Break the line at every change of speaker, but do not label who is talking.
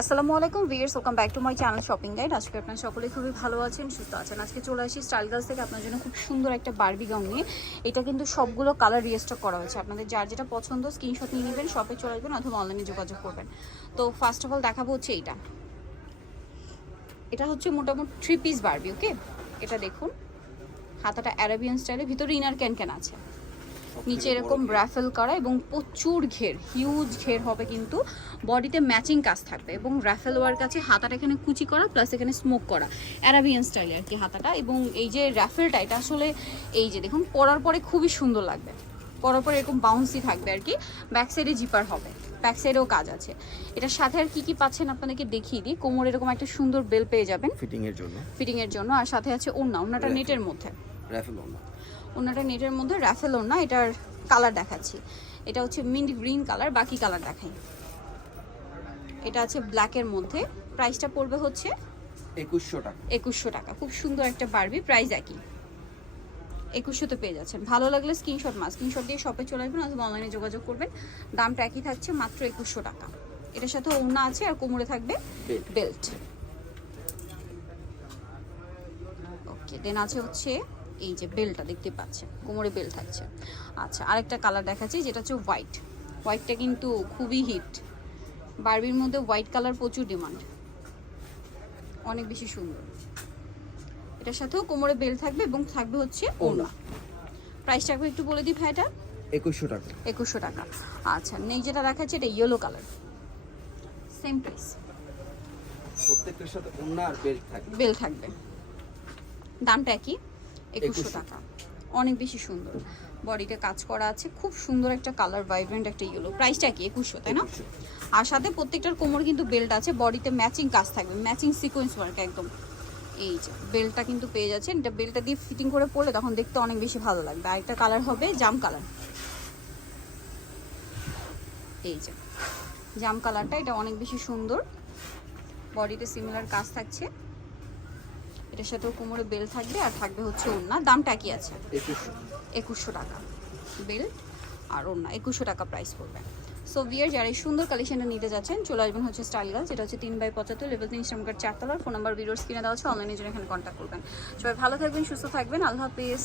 আসসালামু আলাইকুম viewers welcome back to my channel shopping guide আজকে আপনার সকলে খুবই ভালো আছেন, সুস্থ আছেন। আজকে চলে আসি স্টাইল গার্লস থেকে আপনার জন্য খুব সুন্দর একটা বার্বি গাউন নিয়ে। এটা কিন্তু সবগুলো কালার রিস্টক করা হয়েছে। আপনাদের যার যেটা পছন্দ স্ক্রিনশট নিয়ে নেবেন শপে চলে আসবেন অথবা অনলাইনে যোগাযোগ করবেন। তো ফার্স্ট অফ অল দেখাবো হচ্ছে এইটা। এটা হচ্ছে মোটামুটি থ্রি পিস বারবি ওকে এটা দেখুন। হাতাটা অ্যারাবিয়ান স্টাইলে ভিতরে ইনার ক্যান ক্যান আছে। নিচে এরকম রাফেল করা এবং প্রচুর ঘের হিউজ ঘের হবে কিন্তু বডিতে ম্যাচিং কাজ থাকবে এবং রাফেল ওয়ার কাছে হাতাটা এখানে কুচি করা প্লাস এখানে স্মোক করা অ্যারাবিয়ান স্টাইলে আর কি হাতাটা এবং এই যে রাফেলটা এটা আসলে এই যে দেখুন পরার পরে খুবই সুন্দর লাগবে পরার পরে এরকম বাউন্সি থাকবে আর কি ব্যাক সাইডে জিপার হবে ব্যাক সাইডেও কাজ আছে। এটার সাথে আর কি কি পাচ্ছেন আপনাদেরকে দেখিয়ে দিই কোমর এরকম একটা সুন্দর বেল পেয়ে যাবেন
ফিটিং এর জন্য।
ফিটিং এর জন্য আর সাথে আছে ওড়না ওড়নাটা। নেটের মধ্যে।
র্যাফেল
ওনাটা নেটের মধ্যে র্যাফেল ওনা এটার কালার দেখাচ্ছি। এটা হচ্ছে মিন্ট গ্রিন কালার বাকি কালার দেখাই। এটা আছে ব্ল্যাকের মধ্যে। প্রাইসটা পড়বে হচ্ছে
একুশশো টাকা।
একুশশো টাকা। খুব সুন্দর একটা বারবি প্রাইস একই। একুশশোতে পেয়ে যাচ্ছেন। ভালো লাগলে স্ক্রিনশট মাস স্ক্রিনশট দিয়ে শপে চলে আসবেন অথবা অনলাইনে যোগাযোগ করবেন। দামটা একই থাকছে মাত্র একুশশো টাকা। এটার সাথে ওনা আছে আর কোমরে থাকবে বেল্ট ওকে দেন আছে হচ্ছে এই যে বেলটা দেখতে পাচ্ছেন কোমরে বেল থাকছে। আচ্ছা আরেকটা কালার দেখাচ্ছি যেটা হচ্ছে হোয়াইট হোয়াইটটা কিন্তু খুবই হিট বারবির মধ্যে হোয়াইট কালার প্রচুর ডিমান্ড অনেক বেশি সুন্দর। এটার সাথেও কোমরে বেল থাকবে এবং থাকবে হচ্ছে ওড়না। প্রাইসটা একবার একটু বলে দিই ভাইটা।
একুশশো টাকা।
একুশশো টাকা। আচ্ছা নেই যেটা দেখাচ্ছে এটা ইয়েলো কালার সেম প্রাইস
প্রত্যেকটার সাথে ওনা আর বেল্ট থাকে
বেল থাকবে। দামটা কি একুশশো টাকা। অনেক বেশি সুন্দর। বডিতে কাজ করা আছে খুব সুন্দর একটা কালার ভাইব্রেন্ট একটা ইয়েলো প্রাইসটা কি? একুশশো তাই না? আর সাথে প্রত্যেকটার কোমর কিন্তু বেল্ট আছে বডিতে ম্যাচিং কাজ থাকবে ম্যাচিং সিকোয়েন্স ওয়ার্ক একদম। এই যে বেল্টটা কিন্তু পেয়ে যাচ্ছেন। এটা বেল্টটা দিয়ে ফিটিং করে পরলে তখন দেখতে অনেক বেশি ভালো লাগবে। আরেকটা কালার হবে জাম কালার এই যে জাম কালারটা এটা অনেক বেশি সুন্দর। বডিতে সিমিলার কাজ থাকছে। এটার সাথেও কোমরে বেল থাকবে আর থাকবে হচ্ছে ওড়না। দামটা কি আছে।
একুশশো।
একুশশো টাকা বেল্ট আর ওড়না। একুশশো টাকা প্রাইস পড়বে। সো বিয়ার যারা এই সুন্দর কালেকশনটা নিতে যাচ্ছেন চলে আসবেন হচ্ছে স্টাইল গার্ল যেটা হচ্ছে তিন বাই পঁচাত্তর লেভেল তিন শ্রমকার চারতলার ফোন নাম্বার ভিডিওস কিনে দেওয়া হচ্ছে অনলাইনে জন্য এখানে কন্ট্যাক্ট করবেন। সবাই ভালো থাকবেন সুস্থ থাকবেন আল্লাহ হাফিজ।